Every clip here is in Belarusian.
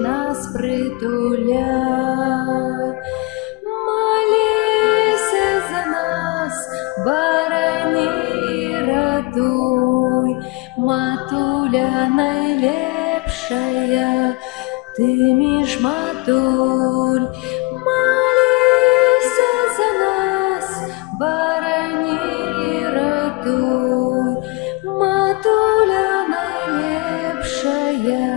нас притуляй. Молися за нас, барані ратуй, матуля найлепшая, ты між матуль. Молися за нас, барані ратуй, матуля найлепшая,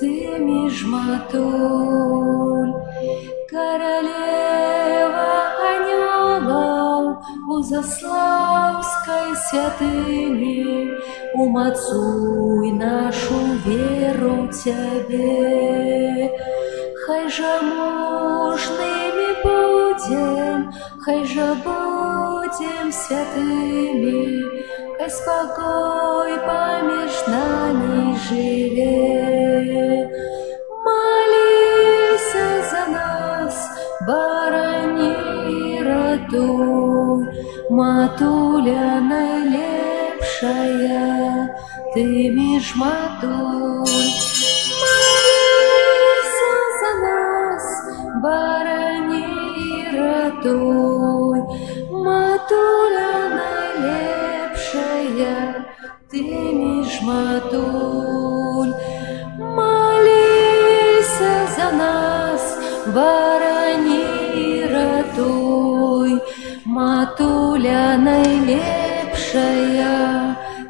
ты між матуль. Королева анёлов у Заславской святыни, умацуй нашу веру в Тебе. Хай же мужными будем, хай же будем святыми, хай спокой помеж нами живе. Молися за нас, барані ратуй, матуля найлепшая, ты між матуль. Молися за нас, барані ратуй, матуля найлепшая, ты між матуль. Молися за нас, барані ратуй, матуля найлепшая,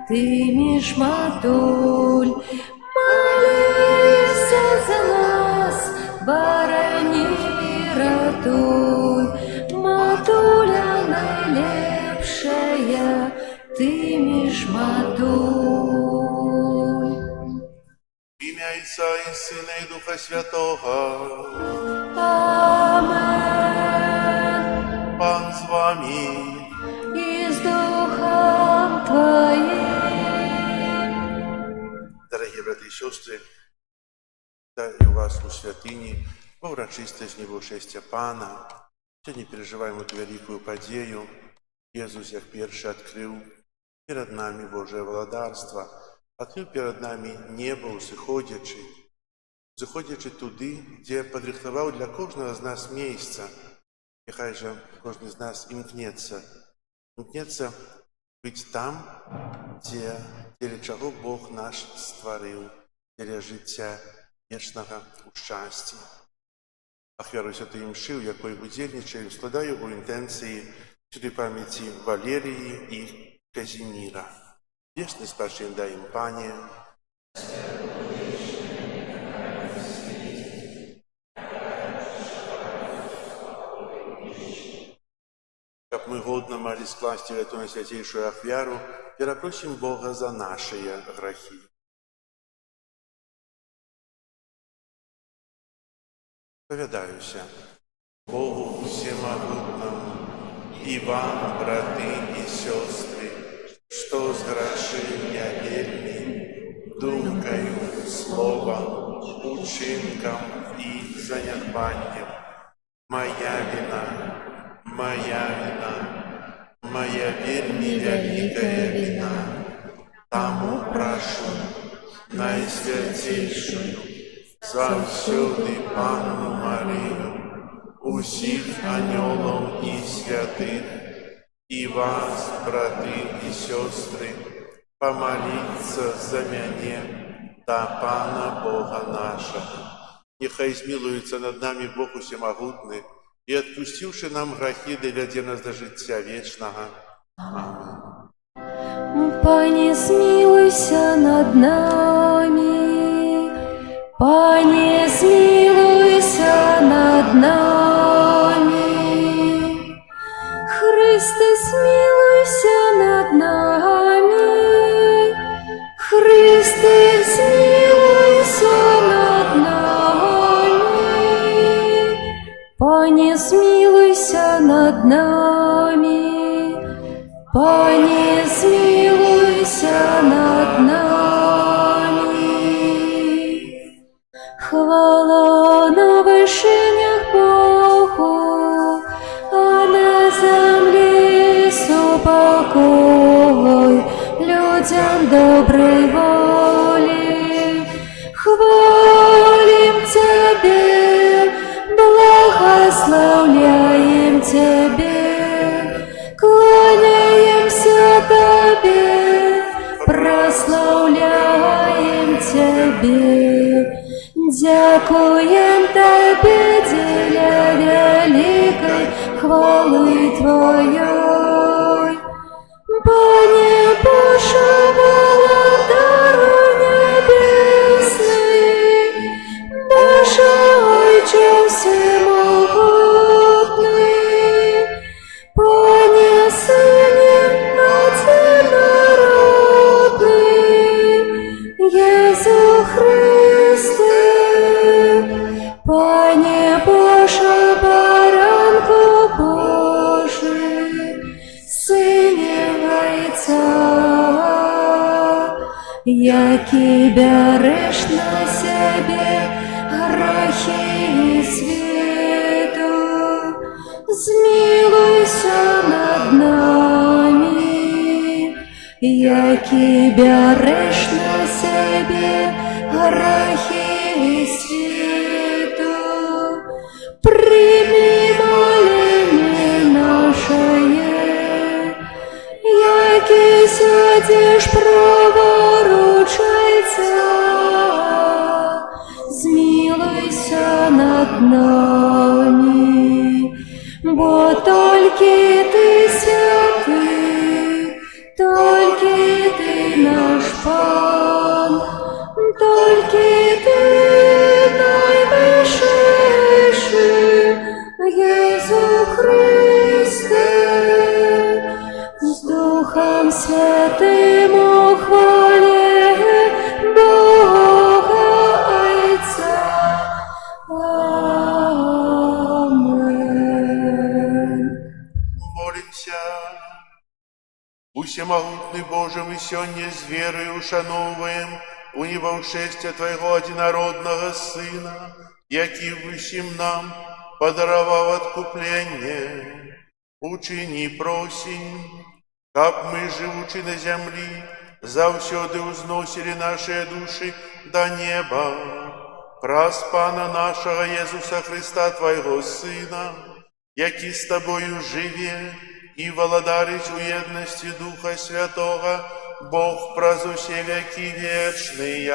ты між матуль. Молися за нас, барані ратуй, матуля найлепшая, ты між матуль. Ім'я Отця і Сина і Духа Святого. Амен. Пан з вами. И с Духом Твоим. Дорогие братья и сестры, вітаю вас у святыні, во урочистості Небошестя Пана. Сьогодні переживаємо эту великую подію. Ісус, як перший, відкрив перед нами Божие владарство, відкрив перед нами небо, заходячи туди, де підрихтував для кожного з нас місце. І хай же кожен з нас імкнеться бути там, де для чого Бог наш створив, для життя вічного у щасті. Ахвяру Святої Мши, у якої удільничаю, складаю у інтенції святої пам'яті Валерії і Казіміра. Вічний спасіння дай їм, Пане. Как мы годно могли скласти эту на святейшую ахвяру, перепросим Бога за наши грехи. Поведаюся Богу всемогутному и вам, браты и сестры, что сгрешил я вельми, думкою, словом, учинком и занятванием. Моя вина, моя вельми великая вина. Тому прошу найсвятейшую, завсюди Панну Марию, усіх анёлов и святых, и вас, браты и сестры, помолиться за меня та Пана Бога нашего. Нехай змилуется над нами Бог всемогутный, и отпустивши нам грехи, доведе нас до життя вечного. Аминь. Пане, смилуйся над нами, Пане, смилуйся над нами, Христе, смилуйся над нами, Христе, смилуйся над нами, Пане, смилуйся над нами, Пане, смилуйся над нами. Хвала на вишенях Богу, а на землі супокой людям доброї волі. Хвалим Тебе, благословляем Тебе, кланяемся Тебе, прославляем Тебе, дякуем Тебе, деля великой хвалы Твоей. Пане Боже, володару небесный, Боже Отче всемогутный, Пане Сыне одинородный, Иису Христе, Пане Боже, баранку Божий, Сыне Отца, які береш на себе грехи світу, змилуйся над нами, які береш на себе грехи світу, прими моление наше, які сядеш праворучайця, змилуйся над нами, бо тільки ти святий, тільки ти наш пан, тільки ти найвищий, Єсу Христе, з Духом Святим у хвалі Бога Отця. Амен. Молимся. Всемогутный Боже, мы сегодня с верой ушановуем у небовшествия Твоего одинородного Сына, який всім нам подаровав откупление. Учини, просим, как мы, живучи на землі, завсёды узносили наши души до неба, праз Пана нашего Иисуса Христа, Твоего Сына, який с Тобою живе и володарить у едности Духа Святого, Бог праз усе веки вечные.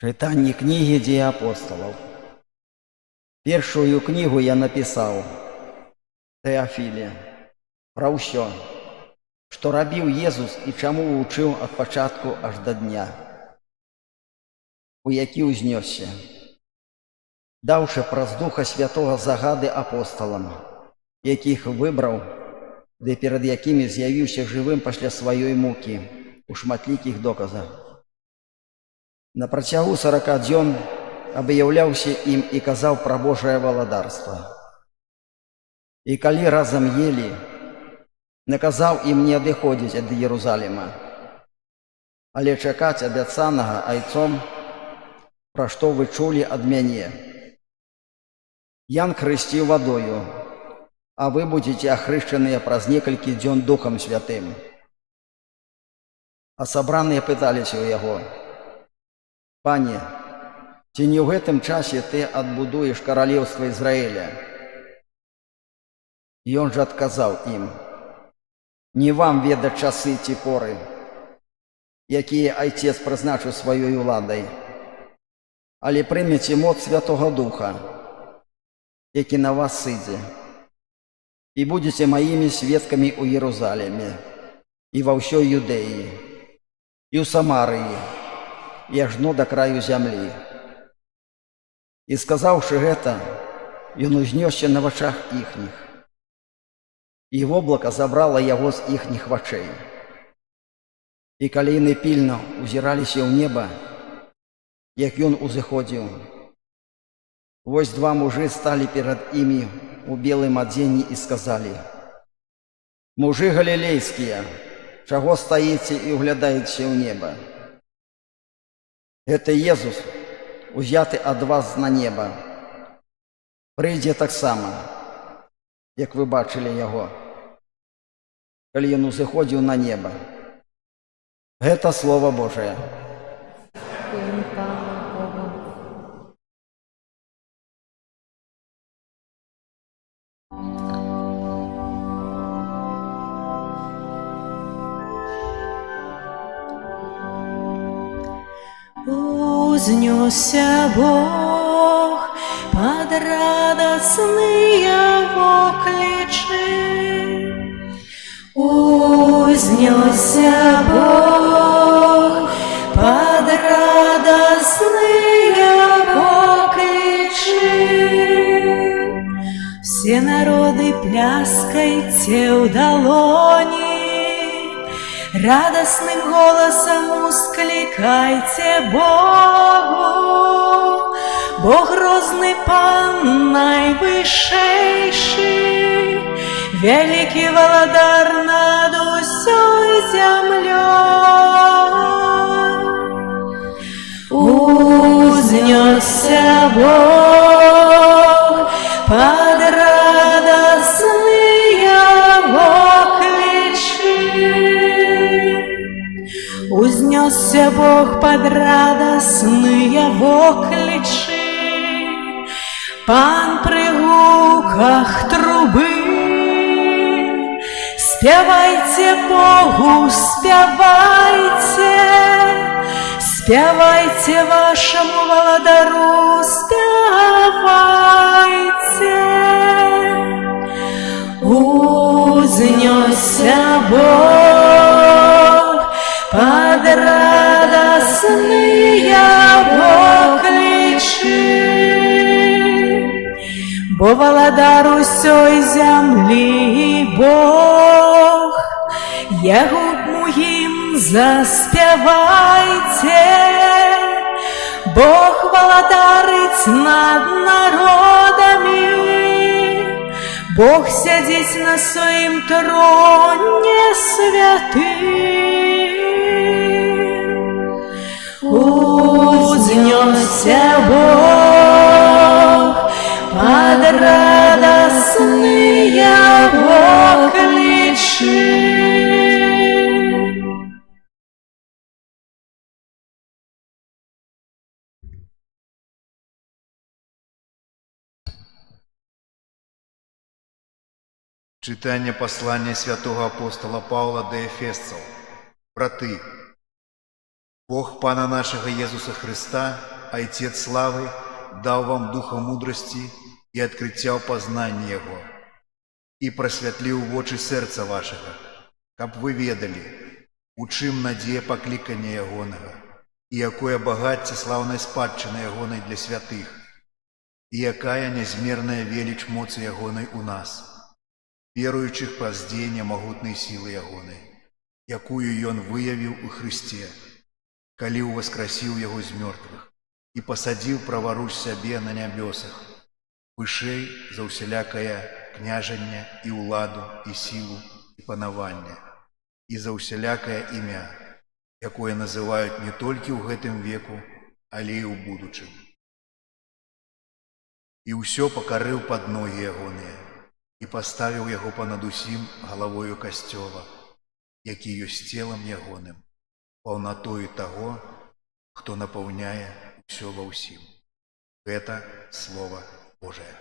Читанне книги «Дзея апостолов». Першую книгу я написал Теофіле про ўсё, што рабіў Езус і чаму вучыў ад пачатку аж да дня, у які ўзнёсся, даўшы праз Духа Святога загады апосталам, якіх выбраў, ды перад якімі з'явіўся жывым пасля сваёй мукі у шматлікіх доказах. На працягу 40 дзён аб'яўляўся ім і казаў пра Божае валадарства. І калі разам елі, наказаў ім не адыходзіць ад Єрусаліма, але чакаць абяцанага Айцом, пра што вы чулі ад мяне. Ян хрысціў вадою, а вы будзеце ахрышчаныя праз некалькі дзён Духам Святым. А сабраныя пыталіся ў яго: «Пане, ці не ў гэтым часе ты адбудуеш каралеўства Ізраіля?» Ён жа адказаў ім: «Не вам ведаць часы ці поры, якія Айцец прызначыў сваёй уладай, але прымеце моц Святога Духа, які на вас сыдзе, і будзеце маімі сведкамі ў Єрусаліме і ва ўсёй Юдэі, і ў Самарыі, і ажно да краю зямлі». І сказаўшы гэта, ён узнёсся на вачах іхніх, і воблака забрала яго з іхніх вачэй. І калі яны пільна узіраліся ў неба, як ён узыходзіў, вось два мужы сталі перад імі у белым адзенні і сказалі: «Мужы галілейскія, чаго стаіце і ўглядаеце ў неба? Гэта Езус, узяты ад вас на неба. прыйдзе таксама, як вы бачылі яго, калі ён узыходзіў на неба. Гэта Слова Божае. Дякуємо Пану Богу. Узнесся Бог под радостные вокличи. Узнесся Бог под радостные вокличи. Все народы пляскайте в долони, радостным голосом ускликайте Богу. Бог грозный Пан наивысшейший, великий владар над усей землей. Узнесся Бог под радостные вокличи. Узнесся Бог под радостные вокличи. Пан при гуках трубы. Спявайте Богу, спявайте, спявайте вашему владару, спявайте. Узнесся Бог под радостные вокличи. Бо владар усей земли Бог, Ягу їм заспівайте. Бог владарить над народами, Бог сидить на своїм троні святим. Узнесся Бог под радостные вокличи. Читання послання святого апостола Павла до Ефесців. Брати, Бог Пана нашего Иисуса Христа, Отец славы, дал вам духа мудрости и открытия познания Его, и просветлил в очи сердца вашего, как вы ведали, у чим надія покликання Ягоного, и якое богатство славной спадщины Ягоной для святых, и якая незмерная велич моцы Ягоной у нас, верующих по здению могутной силы Ягоной, якую Он выявил у Христе, коли воскресил Его из мертвых, и посадил праворуч себе на небесах, вышей за усялякое княження и уладу, и силу, и панование, и за усялякое имя, якое называют не только в этом веку, але и в будущем. И усё покорил под ноги Ягоные, и поставил Его понад усім головою костела, який есть телом Ягоным, полнотою того, кто наполняет все во всем. Это Слово Божие.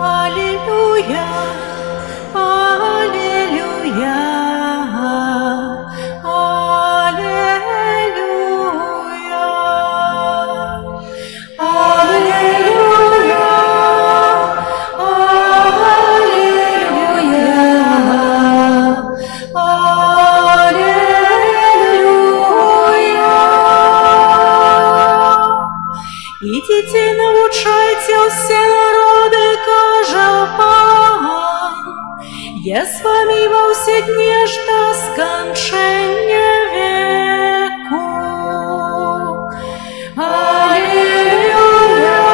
Аллилуйя, аллилуйя, аллилуйя, аллилуйя, аллилуйя. Идите, научайте все народы, каже Пан. Я с вами во все дни аж до скончания веку. Аллилуйя,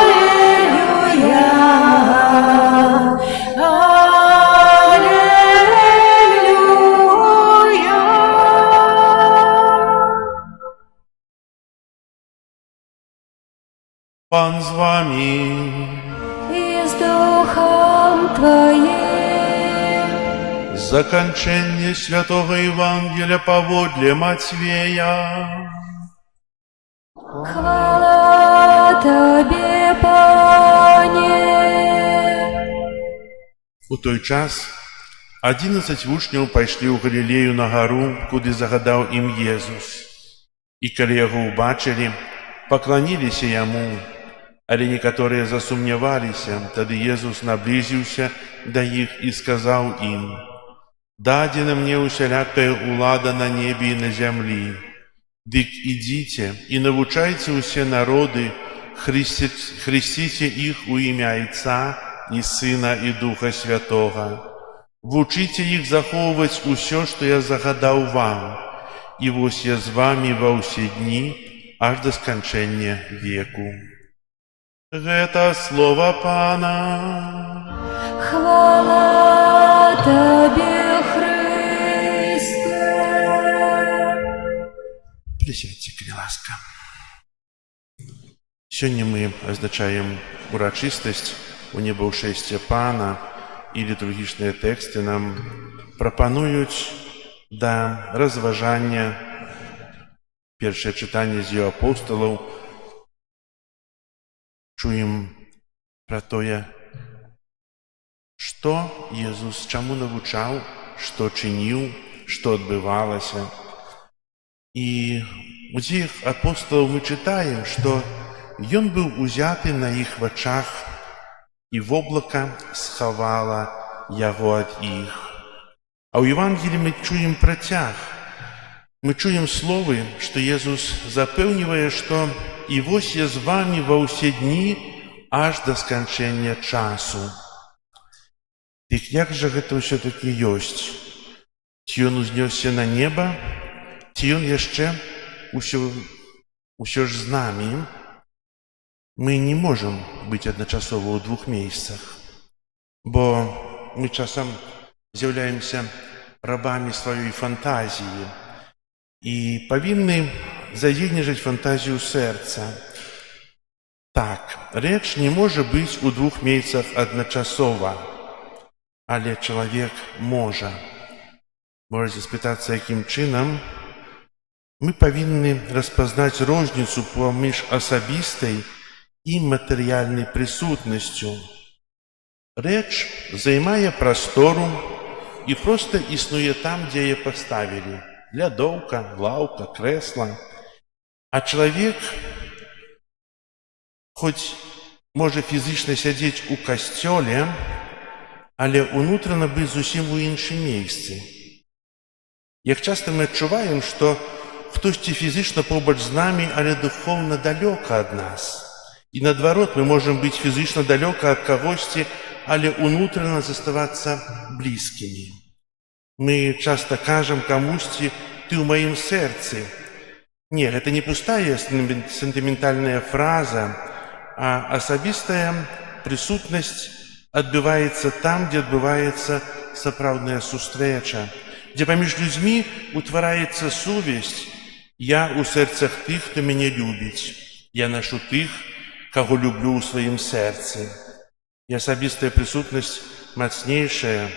аллилуйя, аллилуйя. Пан з вами. и с Духом Твоим. Закончение святого Евангелия поводле Матвея. Хвала Тебе, Пане. У той час 11 вучняў пайшлі ў Галілею на гару, куды загадаў ім Езус. І калі яго ўбачылі, пакланіліся яму, але некаторыя засумняваліся. Тады Езус наблізіўся да іх і сказаў ім: «Дадзена мне усялякая ўлада на небе і на зямлі. Дык ідзіце і навучайце ўсе народы, хрысціце іх у імя Айца і Сына і Духа Святога. Вучыце іх захоўваць усё, што я загадаў вам. І вось я з вамі ва ўсе дні, аж да сканчэння веку». Гэта слова Пана. Хвала Тебе, Христе. Присядьте, калі ласка. Сёння мы азначаем урачыстасць унебаўшэсця Пана, і літургічныя тэксты нам прапануюць да разважання першае чытанне з апосталаў. Чуем пра тое, што Езус чаму навучаў, што чыніў, што адбывалася. І у дзеях апосталаў мы чытаем, што ён быў узяты на іх вачах, і воблака схавала яго ад іх. А ў Евангелі мы чуем працяг. Мы чуем словы, што Езус запэўнівае, што «І вось я з вамі ва ўсе дні, аж да сканчэння часу». Дык як жа гэта ўсё-такі ёсць? Ці ён узнёсся на неба, ці ён яшчэ ўсё ж з намі? Мы не можам быць адначасова ў двух месцах, бо мы часам з'яўляемся рабамі сваёй фантазіі і павінны задзейнічаць фантазію сэрца. Так, рэч не можа быць у двух месцах адначасова, але чалавек можа. Можаце спытацца, якім чынам? Мы павінны распазнаць розніцу паміж асабістай і матэрыяльнай прысутнасцю. Рэч займае прастору і проста існуе там, дзе яе паставілі. Лядоўка, лаўка, крэсла. А чалавек, хоць можа фізічна сядзець у касцёле, але ўнутрана быць зусім у іншым месцы. Як часта мы адчуваем, што хтосьці фізічна побач з намі, але духоўна далёка ад нас. І наадварот, мы можам быць фізічна далёка ад кагосьці, але ўнутрана заставацца блізкімі. Мы часта кажам камусьці: «Ты ў маім сэрцы». Не, гэта не пустая сентыментальная фраза, а асабістая прысутнасць адбываецца там, дзе адбываецца сапраўдная сустрэча, дзе паміж людзьмі утвараецца сувязь. Я ў сэрцах тых, хто мяне любіць. Я нашу тых, каго люблю ў сваім сэрцы. І асабістая прысутнасць мацнейшая,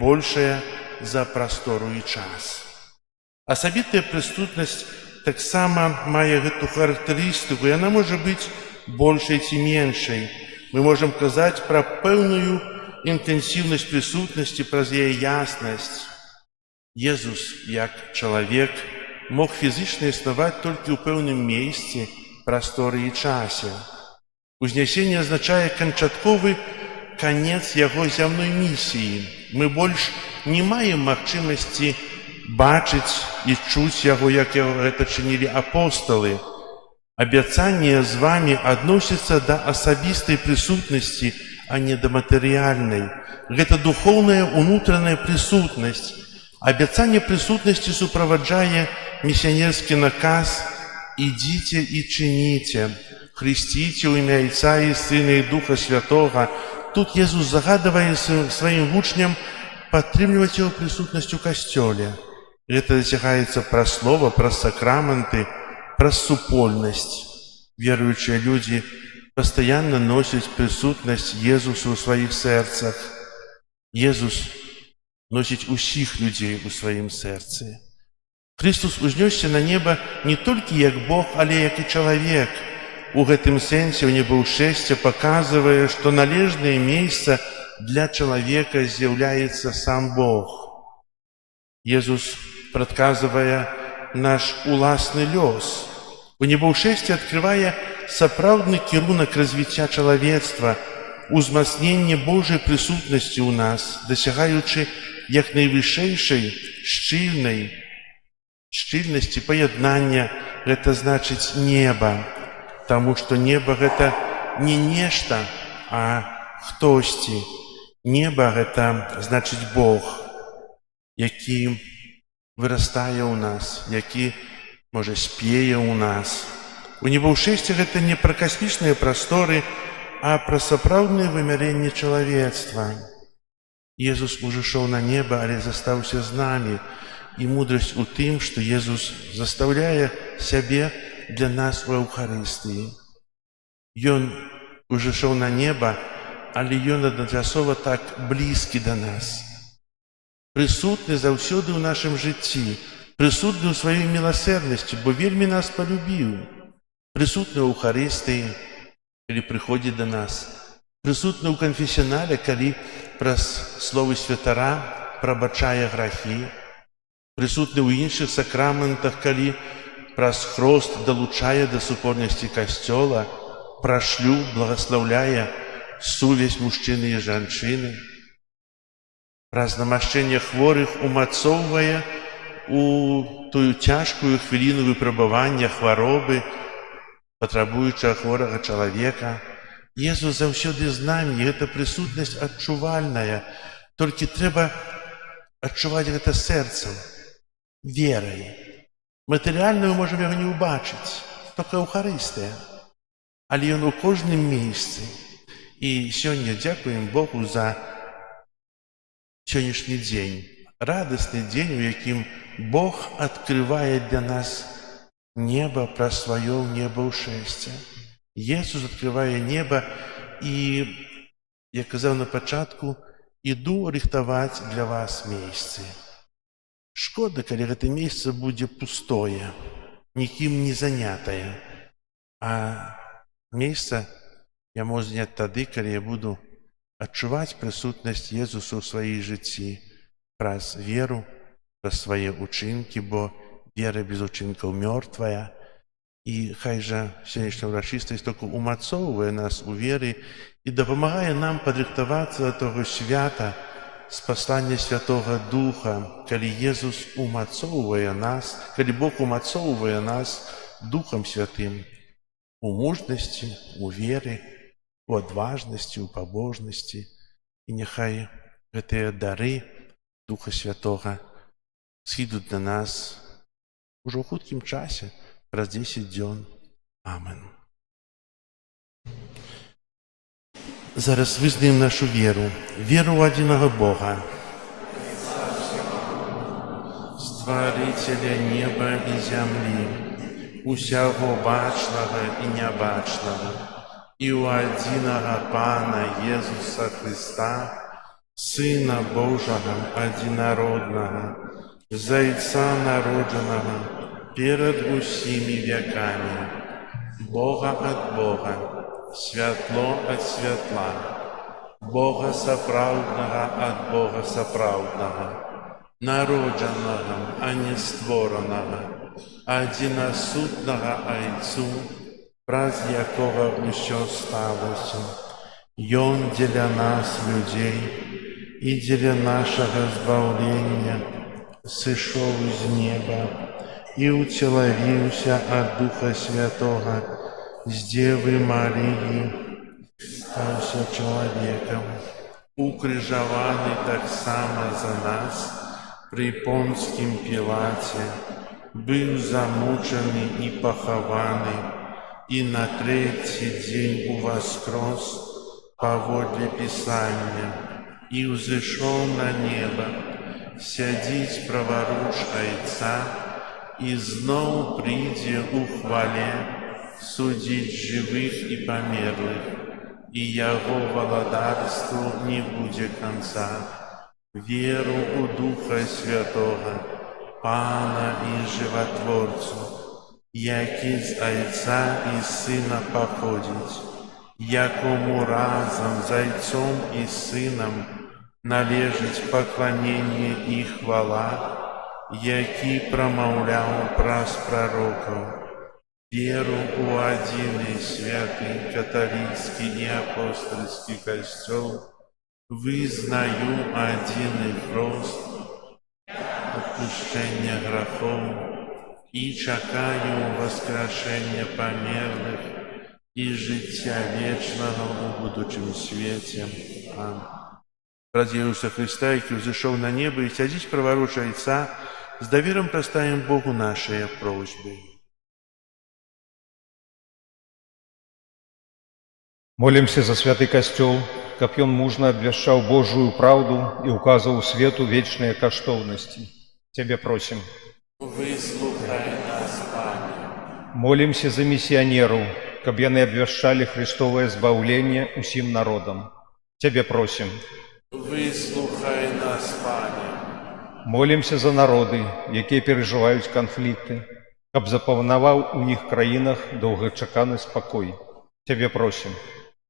большая за прастору і час. Асабістая прысутнасць таксама мае гэту характарыстыку, яна можа быць большай ці меншай. Мы можам казаць пра пэўную інтэнсіўнасць прысутнасці, праз яе яснасць. Езус, як чалавек, мог фізічна існаваць толькі ў пэўным месцы, прасторы і часе. Узнясенне азначае канчатковы канец яго зямной місіі. Мы больш не маем магчымасці бачыць і чуць яго, як гэта чынілі апосталы. Абяцанне з вамі адносіцца да асабістай прысутнасці, а не да матэрыяльнай. Гэта духоўная унутраная прысутнасць. Абяцанне прысутнасці суправаджае місіянерскі наказ: «Ідзіце і чыніце, хрысціце ў імя Айца і Сына і Духа Святога». Тут Езус загадвае сваім вучням падтрымліваць яго прысутнасць у касцёле. Гэта дасягаецца праз слова, праз сакраманты, праз супольнасць. Веруючыя людзі постоянно носить присутність Єсуса у своїх серцях. Єсус носить усіх людей у своїм серці. Христос узнесся на небо не тільки як Бог, але як і чоловік. У гэтым сэнсе ў небаўшэсце паказвае, што належнае месца для чалавека з'яўляецца сам Бог. Езус прадказвае наш уласны лёс. У небаўшэсце адкрывае сапраўдны кірунак развіцця чалавецтва, узмацненне Божай прысутнасці ў нас, дасягаючы як найвышэйшай шчыльнасці паяднання, гэта значыць неба. Таму што неба гэта не нешта, а хтосьці. Неба гэта значыць Бог, які вырастае ў нас, які, можа, спее ў нас. У небаўшэсце гэта не пра касмічныя прасторы, а пра сапраўднае вымярэнне чалавецтва. Езус узышоў на неба, але застаўся з намі. І мудрасць у тым, што Езус застаўляе сябе для нас у Эўхарыстыі. Ён узышоў на неба, але ён адначасова так блізкі да нас. Прысутны заўсёды ў нашым жыцці, прысутны ў сваёй міласэрнасці, бо вельмі нас палюбіў. Прысутны ў Эўхарыстыі, калі прыходзіць да нас. Прысутны ў канфесіянале, калі праз словы святара прабачае грахі. Прысутны ў іншых сакраментах, калі праз хрост далучае да супольнасці касцёла, праз шлюб благаслаўляе сувязь мужчыны і жанчыны, праз намашчэнне хворых умацоўвае у тую цяжкую хвіліну выпрабавання хваробы, патрабуючага хворага чалавека. Езус заўсёды з намі, і гэта прысутнасць адчувальная, толькі трэба адчуваць гэта сэрцам, верай. Матэрыяльна мы можам яго не ўбачыць, толькі Эўхарыстыя. Але ён у кожным месцы. І сёння дзякуем Богу за сённяшні дзень. Радасны дзень, у якім Бог адкрывае для нас неба праз сваё небаўшэсце. Jesús адкрывае неба і, як казаў на пачатку, іду рыхтаваць для вас месцы. Шкода, калі гэта месца будзе пустое, нікім не занятае. А месца я могу заняць тады, калі я буду адчуваць прысутнасць Езуса ў сваім жыцці праз веру, праз свае ўчынкі, бо вера без учынкаў мёртвая. І хай жа сённяшняя ўрачыстасць толькі умацоўвае нас у веры і дапамагае нам падрыхтавацца да таго свята з паслання Святога Духа, калі Езус умацоўвае нас, калі Бог умацоўвае нас Духам Святым у мужнасці, у веры, у адважнасці, у пабожнасці. І няхай гэтыя дары Духа Святога сыдуць на нас ужо ў хуткім часе, праз 10 дзён. Амен. Зараз вызнаем нашу веру, веру ў адзінага Бога, Стварыцеля неба і зямлі, усяго бачнага і нябачнага, і ў адзінага Пана Езуса Христа, Сына Божага адзінароднага, Зайца народжанага перад усімі вякамі, Бога ад Бога, святло ад святла, Бога сапраўднага ад Бога сапраўднага, народжанага, а не створанага, адзінасутнага Айцу, праз якога ўсё сталася. Ён дзеля нас, людзей, і дзеля нашага збаўлення сышоў з неба і ўцелавіўся ад Духа Святога, з Дзевы Марыі стаўся чалавекам, укрыжаваны таксама за нас пры Понскім Пілаце, быў замучаны і пахаваны, і на трэці дзень уваскрос паводле Пісання, і ўзышоў на неба, сядзіць праваруч Айца, і зноў прыйдзе ў хвале судить живых и померлых, и Его владарству не будет конца. Веру у Духа Святого, Пана и Животворцу, який з Отца и Сына походить, якому разом з Отцом и Сыном належить поклонение и хвала, який промовляв праз пророков, веру у один святый католический и апостольский костел, вызнаю один хрост, отпущение грехов, и чекаю воскрешення померлих и життя вечного у будучому світі. Амінь. Ради Ісуса Христа, який взошел на небо и сядить праворуч Отца, с доверием проставим Богу наши просьбы. Молимся за святый костел, каб ён мужно обвящал Божию правду и указывал свету вечные каштовности. Тебе просим. Выслухай нас, Пане. Молимся за миссионеров, каб яны обвящали Христовое избавление усім народам. Тебе просим. Выслухай нас, Пане. Молимся за народы, якія переживают конфликты, каб запанаваў у них краінах доўгачаканы спакой. Тебе просим.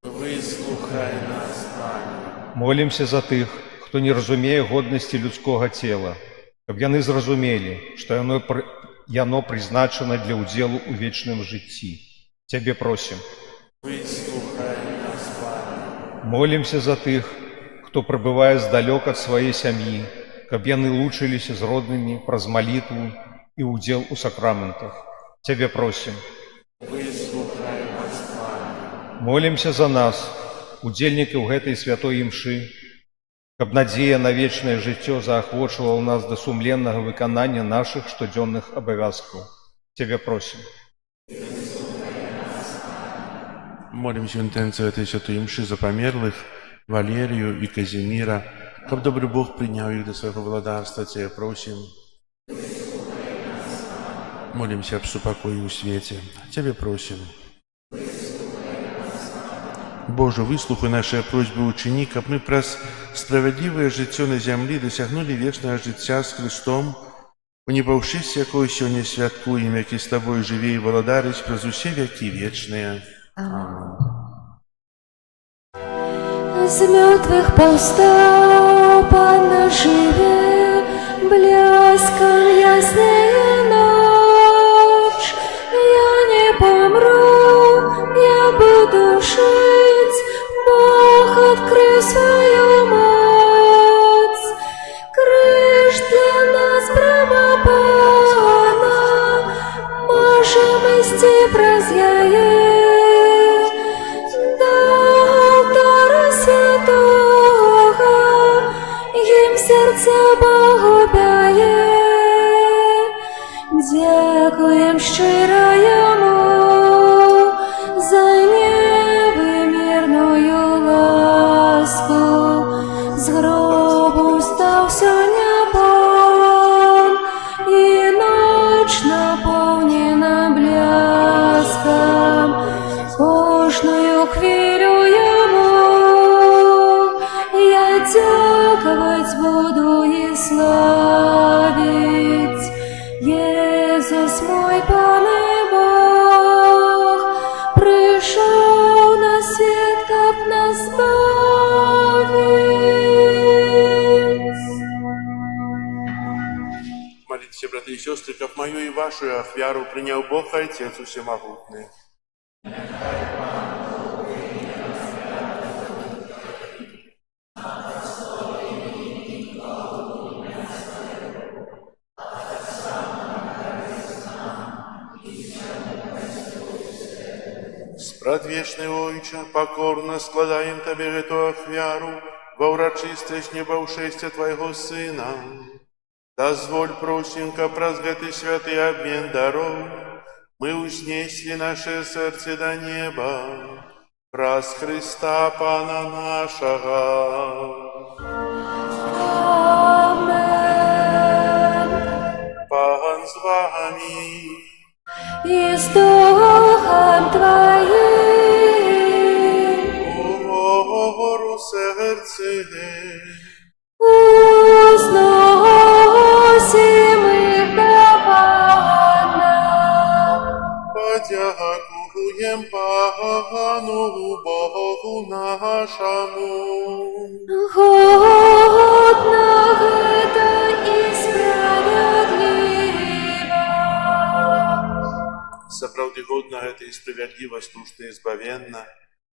Выслухай нас, Пане. Молимся за тых, хто не разумее годнасці людскога цела, каб яны зразумелі, што яно прызначана для ўдзелу ў вечным жыцці. Тебе просим. Выслухай нас, Пане. Молимся за тых, хто прабывае здалёк ад сваёй сям'і, каб яны лучыліся з роднымі праз малітву і ўдзел у сакраментах. Тебе просим. Выслухай нас, Пане. Молимся за нас, удзельнікаў гэтай святой імшы, каб надзея на вечнае жыццё заахвочвала нас да сумленнага выканання нашых штодзённых абавязкаў. Тебе просим. Молимся в интенцию этой святой мши за померлых, Валерию и Казимира, как добрый Бог принял их до своего владарства, Тебя просим. Молимся об супокое у свете, Тебе просим. Боже, выслухай наши просьбы ученик, каб мы праз справедливое жыццё на земле досягнули вечного жыцця с Христом, у небаўшчысці, якое сёння святкуем, які с Тобой живе и владарыць праз усе веки вечные. З мертвых повстал, Пан живе, блеском яснее ночь. Я не помру, я буду жить, Бог открыл свою моц. Крыж для нас прямо Пана, можем идти праз яе. Серце погубляє, дякуєм щиро йому за невимірною ласку. З гробу став сьогодні Пан, і ніч наповнена бляском. Кожною хвилю йому я дякувати буду и славить. Иисус мой Пан и Бог пришел на свет, как нас избавить. Молитесь, братья и сестры, как мою и вашу ахвяру принял Бог Отец Всемогутный. Предвечный Отче, покорно складаем Тебе эту ахвяру во урочистость небаўшэсця Твоего Сына. Дозволь, просим-ка, праз гэты святый обмен даров мы узнесли наше сердце до неба, праз Христа Пана нашего. Амен. Пан с вами. И с Духом серце. Узносим их до Пана. Подякуем Пану Богу нашему. Годно это и справедливо. Сапраўды годна гэта і справядліва, слушна і збавенна,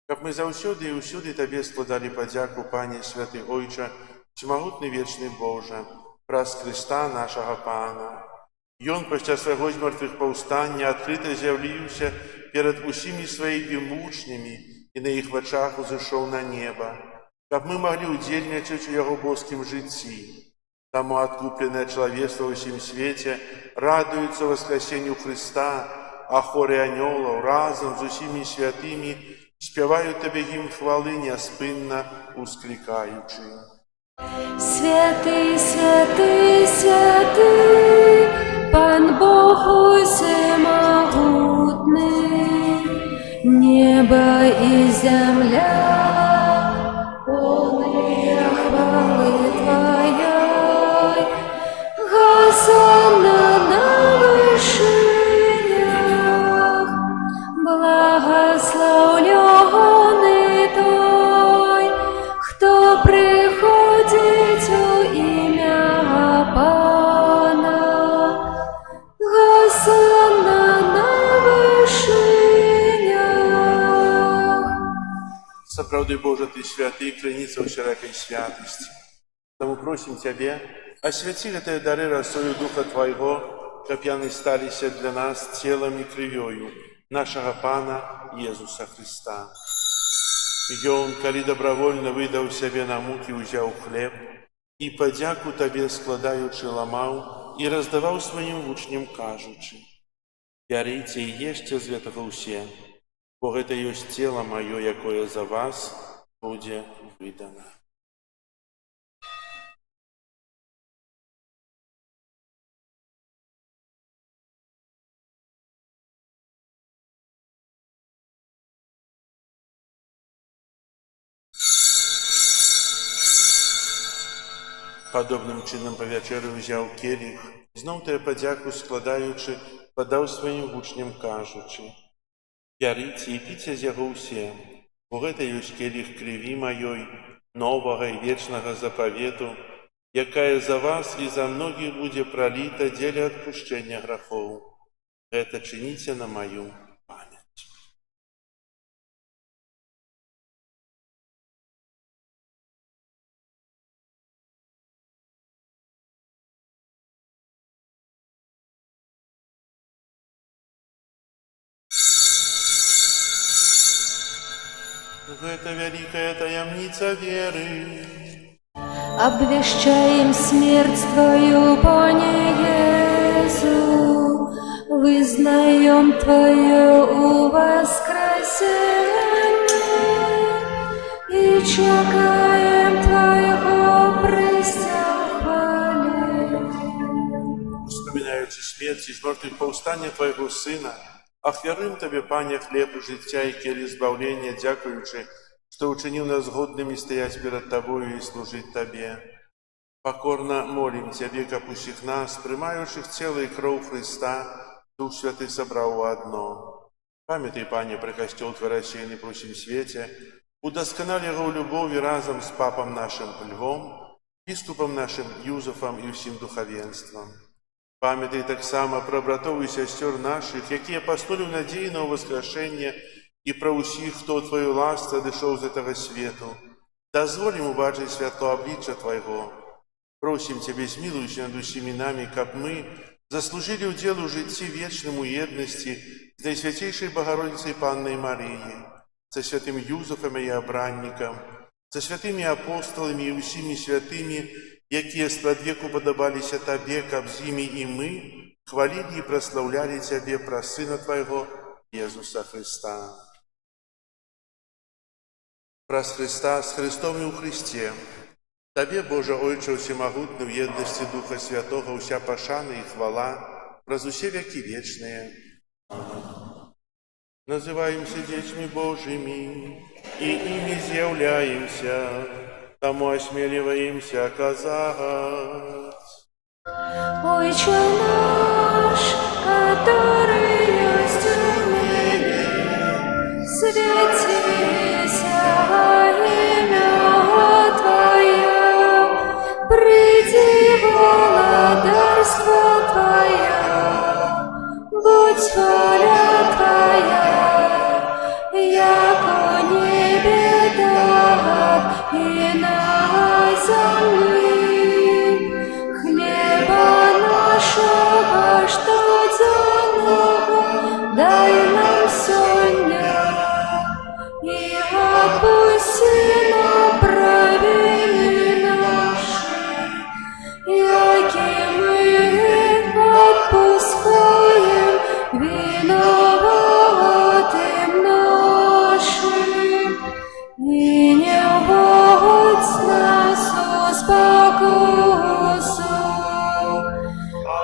каб мы заўсёды і ўсюды Табе складалі падзяку, Пане Святы Ойча, Всемагутны вечны Божа, праз Христа нашага Пана. Ён падчас свайго з мёртвых паўстання адкрыта з'яўліўся перад усімі сваімі мучнямі і на іх вачах узышоў на неба, каб мы маглі ўдзельнічаць у яго боскім жыцці. Таму адкупленае чалавецтва ў усім свеце радуецца воскресенню Христа, а хоры анёлаў разам з усімі святымі спяваюць Табе гімн хвалы, няспынна усклікаючы. Святый, святый, святый, Пан Бог усемогутный, небо и земля полны хвалы Твоей. Госанна на вышинях, благословленный Той, кто приходит у имя Пана. Госанна на вышинях. Сапраўды, Божа, Ты святы, крыніца ўсялякай святасці. Таму просім Цябе, асвяці гэтыя дары расою Духа Твайго, каб яны сталіся для нас целам і крывёю нашага Пана Езуса Христа. Ён, калі добравольна выдаў сябе на мукі, узяў хлеб і падзяку Табе складаючы ламаў і раздаваў сваім вучням, кажучы: «Бярыце і ешце з гэтага ўсе, бо гэта ёсць цела маё, якое за вас будзе выдана». Падобным чынам па вячэры ўзяў келіх, зноў тая падзяку складаючы, падаў сваім вучням, кажучы: «Бярыце і піце з яго ўсе, бо гэта ёсць келіх крыві маёй, новага і вечнага запавету, якая за вас і за многіх будзе праліта дзеля адпушчэння грахоў. Гэта чыніце на маю памяць». Гэта вялікая таямніца веры. Обвещаем смерть Твою, Пане Иису, вызнаем Твое воскресение и чекаем Твоего прыся хвали. Вспоминаючи смерть і з мертвых паўстання Твайго Сына, ахвярым Табе, Пане, хлеб жыцця і келі збаўлення, дзякуючы, што ўчыніў нас годнымі стаяць перад Табою і служыць Табе. Пакорна молім Цябе, каб усіх нас, прымаючых цела і кроў Христа, Дух Святы сабраў у адно. Памятай, Пане, пра касцёл Твой рассеяны па ўсім свеце, удасканал яго ў любові разам з папам нашым Львом, біскупам нашым Юзафам і ўсім духавенствам. Памятай таксама пра братоў і сясцёр нашых, якія пастулі ў надзеі на ўваскрашэнне, і пра ўсіх, хто ў Тваю ласцы адышоў з гэтага свету. Дазволім убачыць святло аблічча Твайго. Просім Цябе, змілуйся над усімі намі, каб мы заслужылі ўдзел у жыцці вечным у еднасці з Найсвяцейшай Багародзіцай Паннай Марыяй, са святым Юзафам і абраннікам, са святымі апосталамі і усімі святымі, якія спрадвеку падабаліся Табе, каб з імі і мы хвалілі і праслаўлялі Цябе праз Сына Твайго, Езуса Христа. Праз Христа, з Христом і ў Христе, Табе, Божа Ойча Всемагутны, в еднасці Духа Святога, уся пашана і хвала праз усе векі вечныя. Называемся дзецьмі Божымі і імі з'яўляемся. тому осмеливаемся оказать. Отче наш, который есть в небе, святися имя Твое, приди владарство Твое, будь воля Твоя, яко небе так и на земли. Хлеба нашего штодзенного дай нам сегодня, и отпусти нам провины наши, яки мы отпускаем виноватым нашим, и не вводь нас в спокусу,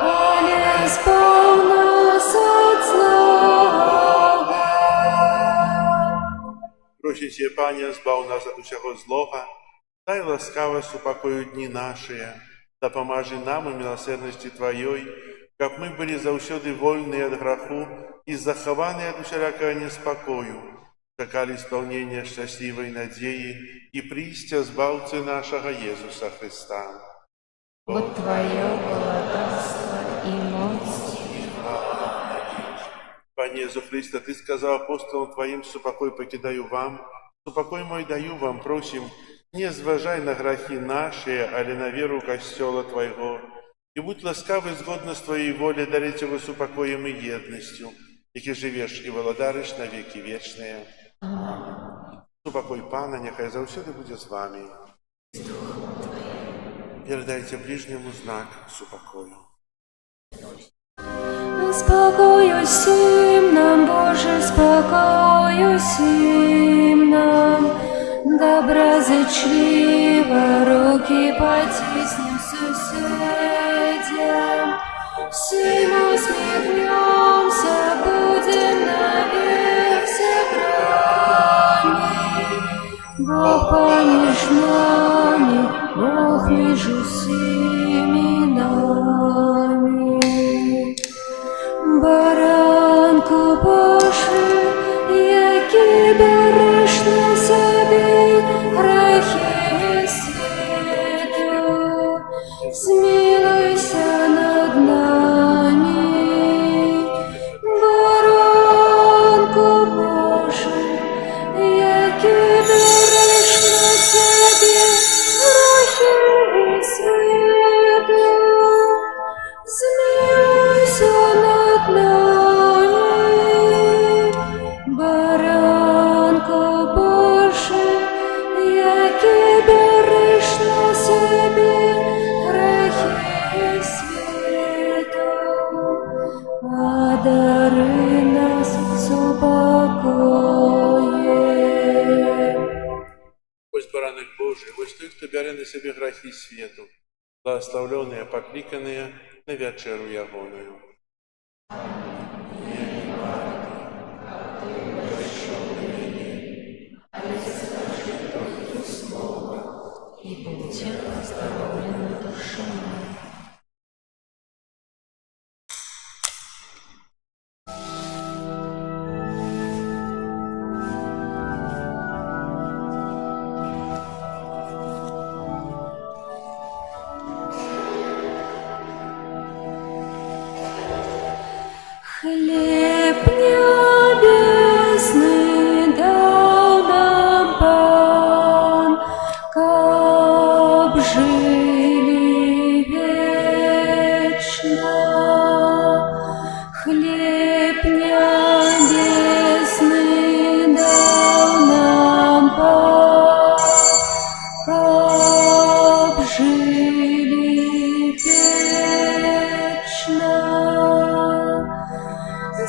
але избавь нас от злого. Просите, Пане, збав нас от усього злого, дай ласкаво супокою дни наши, да поможи нам и милосердности Твоей, как мы были заусёды вольны от греху и захованы от усякого неспокою, чекали исполнения счастливой надеи и пристя Збавцы нашего Иисуса Христа. Вот Твое владарство и мощь. Пане Иисус Христе, Ты сказал апостолам Твоим: «Супокой покидаю вам, супокой мой даю вам, просим, не зважай на грехи наши, али на веру костела Твоего, и будь ласкавый згодно с Твоей волей дарить его супокоем и едностью, яки живешь и владариш на веки вечные. Супокой Пана, нехай завсёды буде з вами. Передайте ближнему знак супокою. Спокою сим нам, Боже, спокою сим нам, доброзычливо руки потиснем соседям, всем усмехнемся, будем навек собраны. Бог помеж нами, Бог между всеми нами. Баранку Божий, який береш на собі грехи світу, змилуйся над нами. Баранку Божий, який береш на собі грехи світу, змилуйся над нами. Баранко Божий, який береш на собі грехи світу, одари нас супокоєм. Ось баранок Божий, ось той, хто бере на себе грехи світу, благословленные, покликанные на вечеру ягоную. И будь оздоровлена душа моя. Хлеб небесный дал нам Пан, каб жили вечно. Хлеб небесный дал нам Пан, каб жили вечно.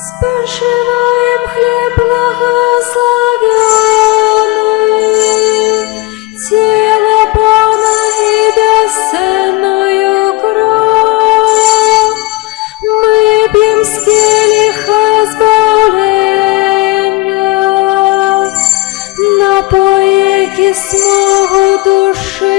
Споживаем хлеб благословенный, тело Пана и бесценную кровь. Мы пьем с келиха избавления, напои смогут души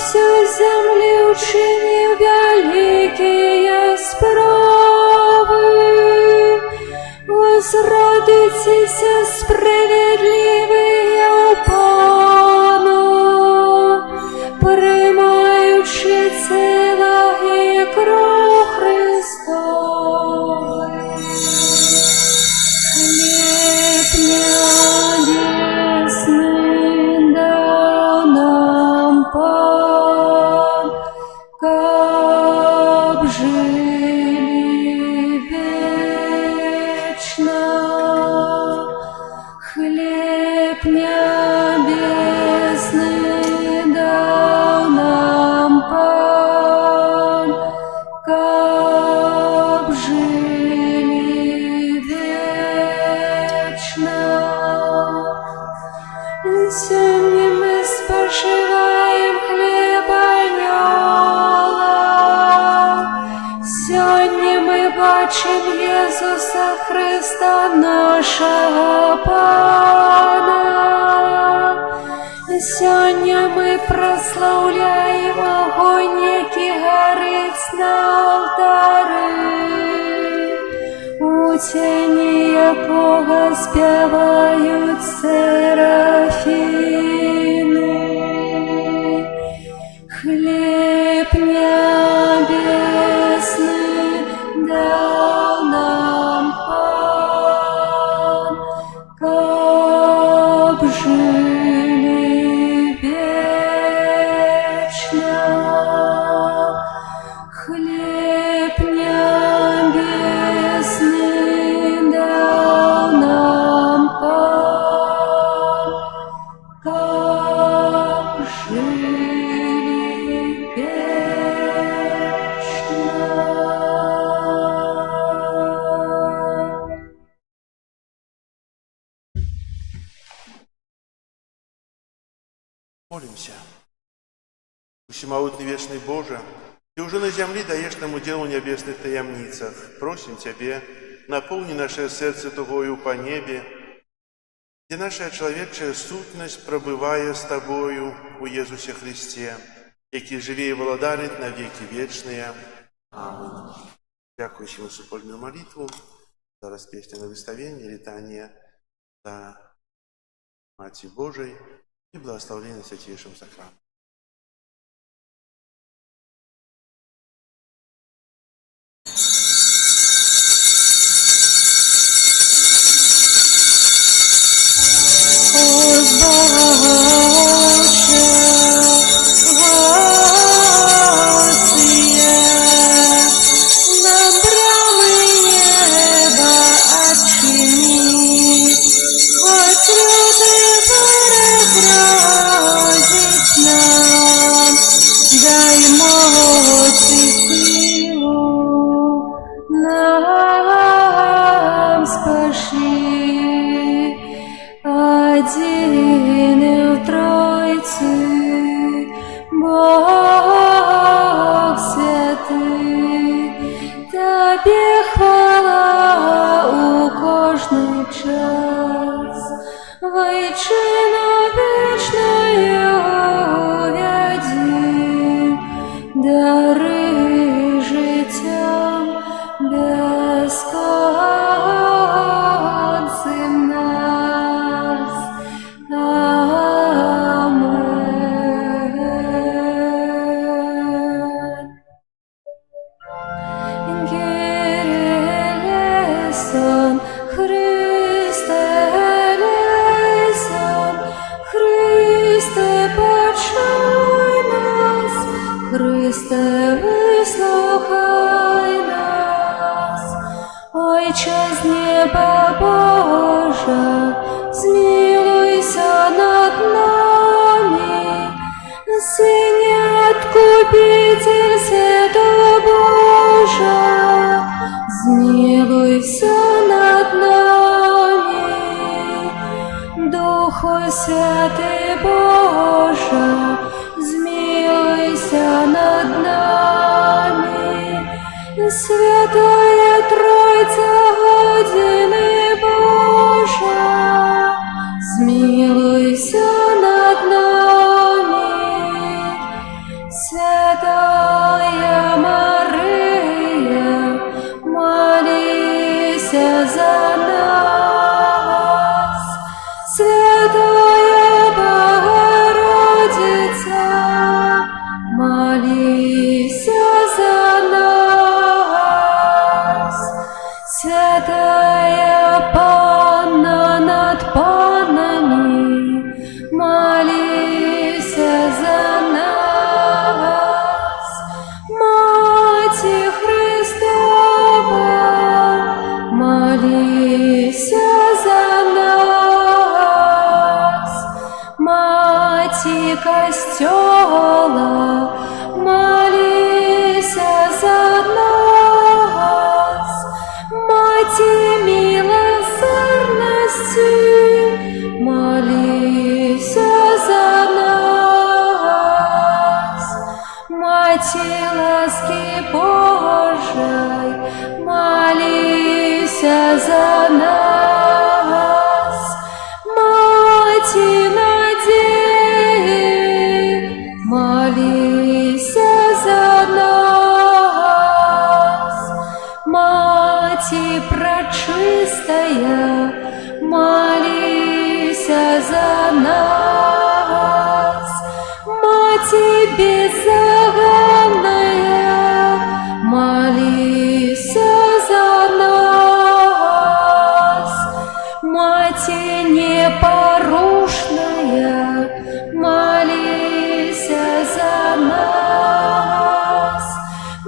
всю землю учинив великие справы. Возрадуйтеся, справедливые у Пана, приймаючи тіло і кров Христовий. Хліб небесний дав нам Пан, каб жили вечно. Хлеб небесный дав нам Пан, каб жили вечно. Сегодня мы споживаем хлеба Нього. Сегодня мы бачим Ісуса Христа, нашого Пана. Сегодня мы прославляем огонь, який горить на алтари, у тіні якого співають серафіни. Хліб небесний дав нам Пан, каб жили вечно. Хліб небесний дав нам Пан, каб жили вечно. Молимся. Всемогутный вечный Боже, Ты уже на земле даешь нам удел в небесных таямницах. Просим Тебе, наполни наше сердце тугою по небе, где наша человеческая сутность, пробывая с Тобою у Иисусе Христе, який живе и владарит на веки вечные. Аминь. Дякуючи за супольную молитву, зараз песня на выставление, летание за Матерь Божией и благословение Святейшим Сакраментом. Один и в Тройці, Бог святий, Тобі хвала у кожний час, вичину вічною вяді, дари життям безконцем нас. Amen. Eleison, Христе, eleison, Христе, почуй нас, Христе, вислухай нас. Отче з неба Божа, змилуйся над нами, Сыне Откупитель Святобожа, змилуйся над нами. Духу Святый Божа, змилуйся над нами. Святая Тройца, годины Божа, змилуйся над нами. Святая Мария, молись за нас. Святая Богородица, молись за нас. Святая Панна над панами, молись за нас. Мати Христова, молись за нас. Мати Костёла, молись за нас. Мати милосердности, молись за нас. Мати ласки Божией, молись за нас. Мати надежды, молись за нас. Мати пречистая, молись за нас. Мати беззаганная, молись за нас. Мати непорушная, молись за нас.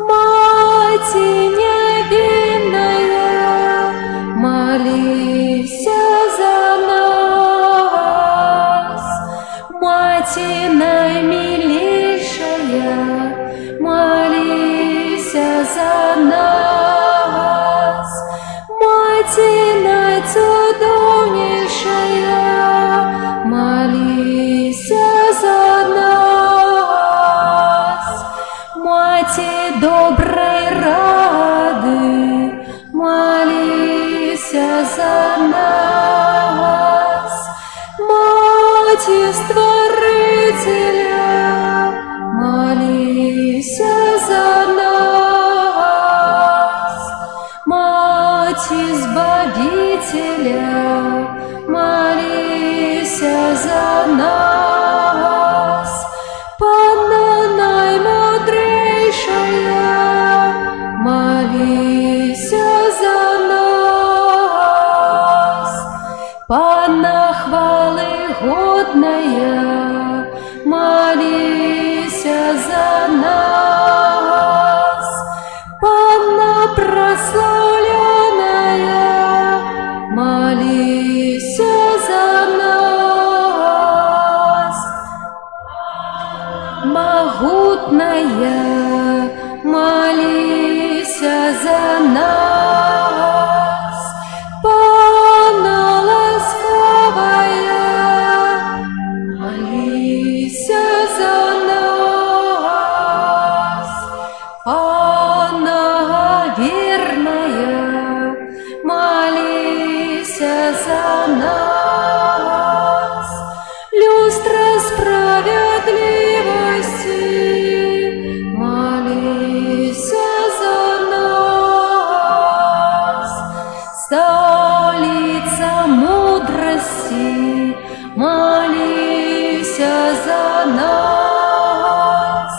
Мати невинная, молись за нас. Мати наимилейшая, молись за нас. Мати найцудовнейшая, молись за нас. Мати доброй рады, молись за нас. Мати Створителя, молись за нас. Мать Избавителя, молись за нас. Панна наимудрейшая, молись за нас. Панна хвалы годная, молись за нас. Панна прославленная, молись за нас. Могутная, молись за нас. Панна ласковая, молись за нас. Панна верная, молись за нас. Люстра справедливости, молись за нас. Столица мудрости, молись за нас.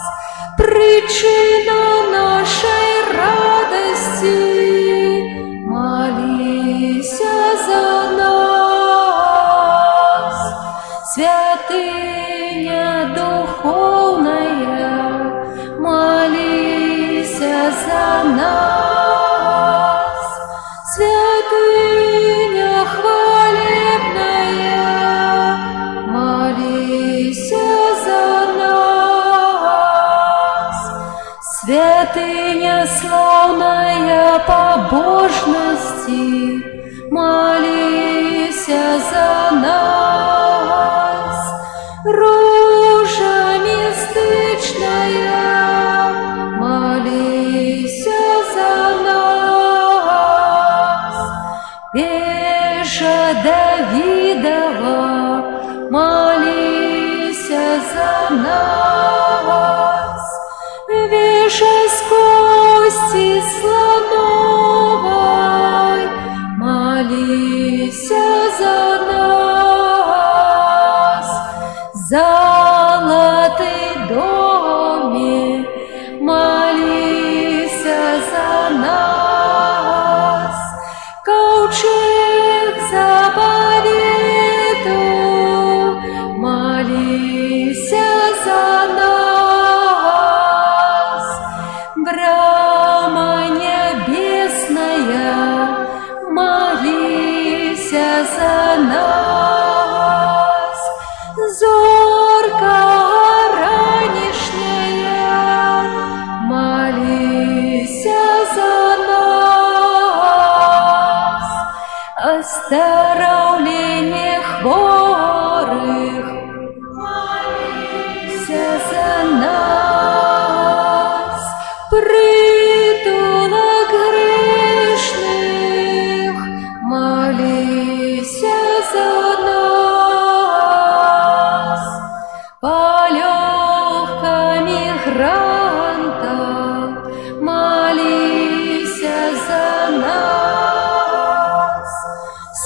Причина нашей радости, молись за нас. Святыня духовная, молись за нас. Святыня хвалебная, молись за нас. Святыня славная побожности, молись за нас. Ружа мистычная, молись за нас. Вежа Давидова, молись за нас. мигрантов, молися за нас.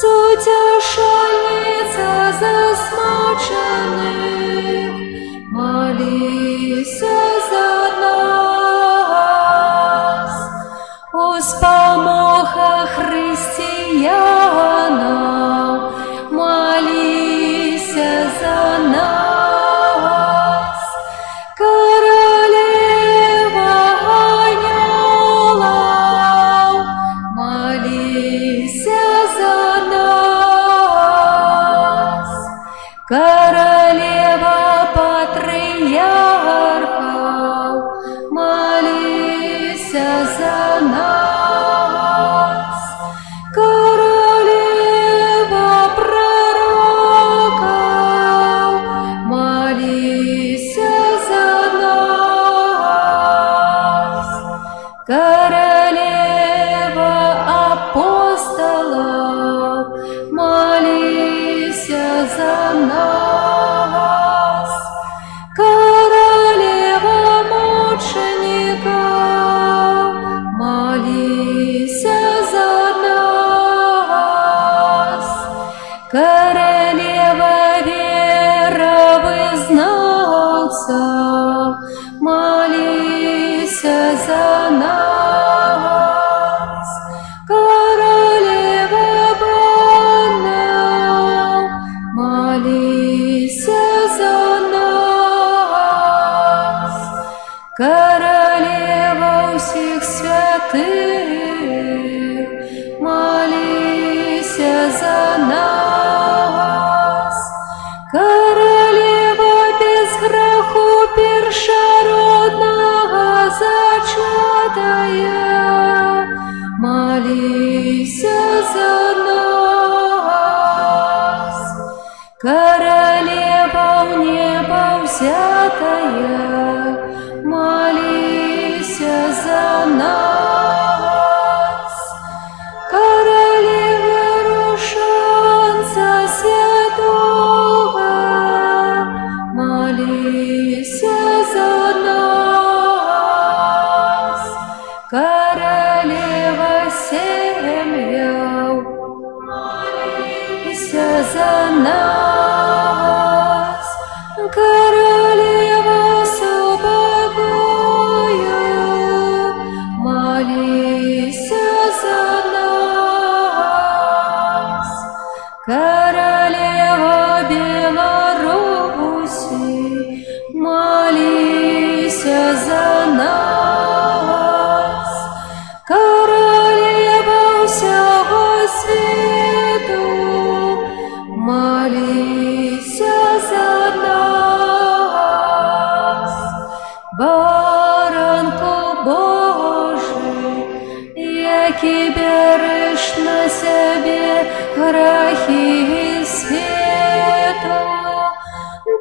Утешальница засмученных, молися за нас. Успомоха християнам, молися за нас. Королева ангелов, молися за нас. Королева патриархов, молися за нас. Королева пророков, молися за нас. Королева апостолов, молися за нас. Королева мучеников, молися за нас. Королева веровызнавцев, молися за нас. Королева баннов, молися за нас. Королева всех святых, молися за нас. Королева без греху першородного зачатая, молися за нас. Королева в небо взятая, молися за нас. Королева рушанца святого, молися за нас. Королева семьев, молися за нас. Королева собакою, молися за нас. Королева Беларуси, молися за нас. Королева всього світу, молися за нас. Баранку Божий, який береш на себе грехи світу,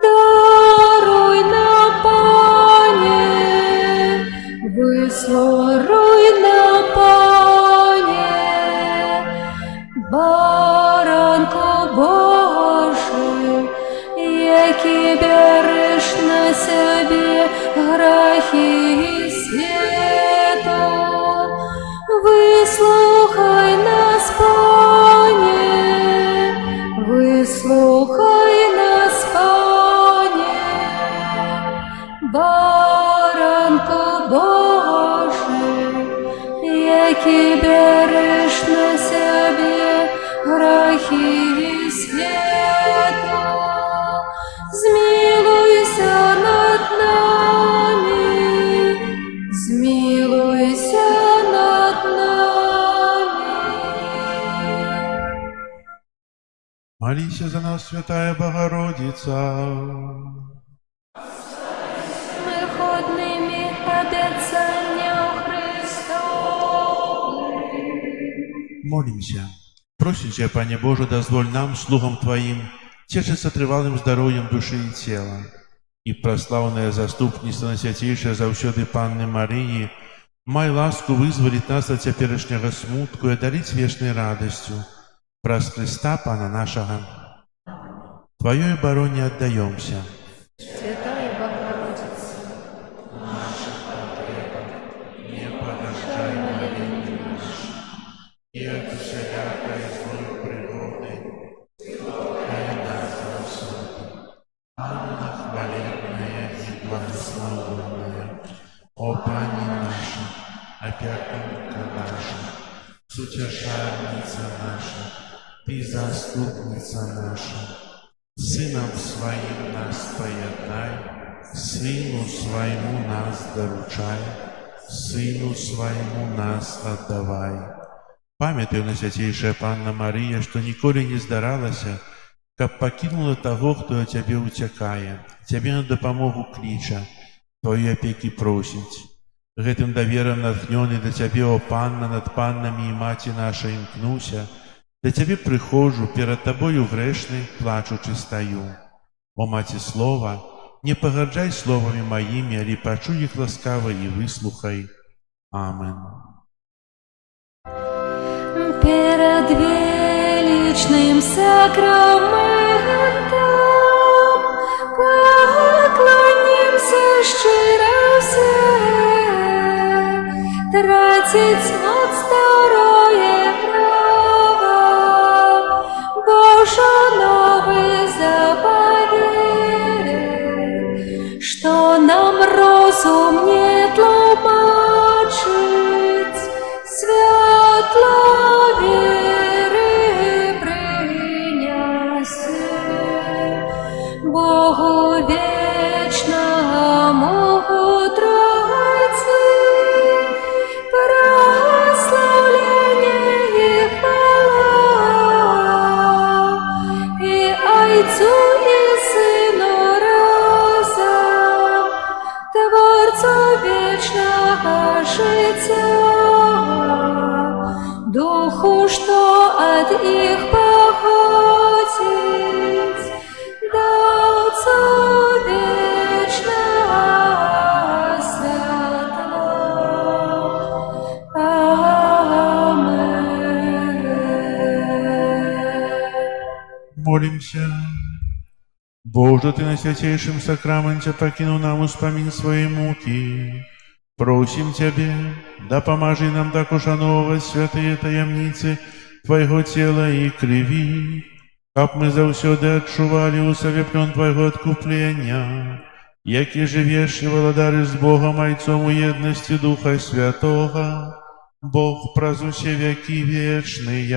даруй нам, Пане, вислухай нам, Пане. Баранку Божий, який береш на себе грехи світу, вислухай нас, Пане, вислухай нас, Пане. Баранку Божий, який береш на себе грехи світу, змилуйся над нами, змилуйся над нами. Молися за нас, Святая Богородица. Мы ходными обетцания Христовы. Молимся. Просим Тебя, Пане Боже, дозволь нам, слугам Твоим, тешиться трывалым здоровьем души и тела. И прославленное заступництво Святейшей завсёды Панны Марии, май ласку вызволить нас от теперешнего смутку и одарить вечной радостью. Праз Христа Пана нашего. Твоей обороне отдаемся. Святая Богородица, заступница наша, Сыном Своим нас поеднай, Сыну Своему нас доручай, Сыну Своему нас отдавай. Памятаю, Святейшая Панна Мария, что николи не здаралася, каб покинула того, кто от Тебе утекая, Тебе на допомогу клича, Твоей опеки просить. Гэтым довером натхнённый до Тебе, о Панна, над паннами и Мати нашей имкнуся, до Тебе прихожу, перед Тобою грешный, плачучи стою. О Мати Слова, не погаджай словами моими, али почуй их ласкаво и выслухай. Амен. Перед величным сакраментом поклонимся щиро все, тратить мод старое право, Божа новый заповедь, что нам розум не тлумачить, святла веры приняси, Богу вечному Тройцы, прославление и хвала, и Отцу и Сыну разом, Творцу вечного життя, Духу, что от их походит, Дался вечного святла. Амен. Молимся. Боже, Ты на святейшем сакраменте покинул нам успомин своей муки. Просим Тебе, да поможи нам так ушановывать святые таямницы Твоего тела и крови, каб мы заўсёды адчували у сабе плён Твоего откупления, які живешь и владаришь с Богом Отцом у едности Духа Святого, Бог праз усе веки вечные.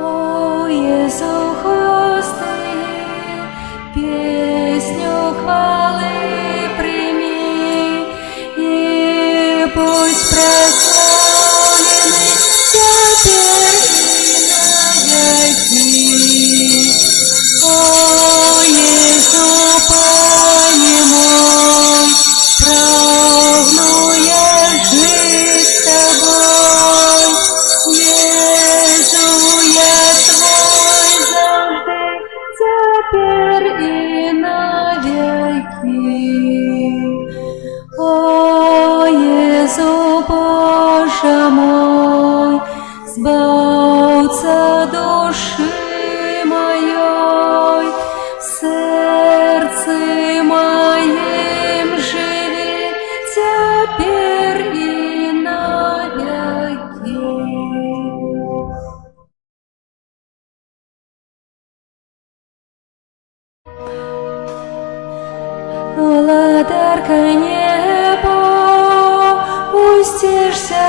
О Иису Христе, песню хвалы прими, и пусть прославлены теперь и навеки. О Иису, Пане мой, прагну я жить с Тобой. Езу, я Твой завжди, теперь и навеки. О Езу, Боже мой, Збавца души моей, в сердце моем живи теперь и навеки. Владарка неба, устишься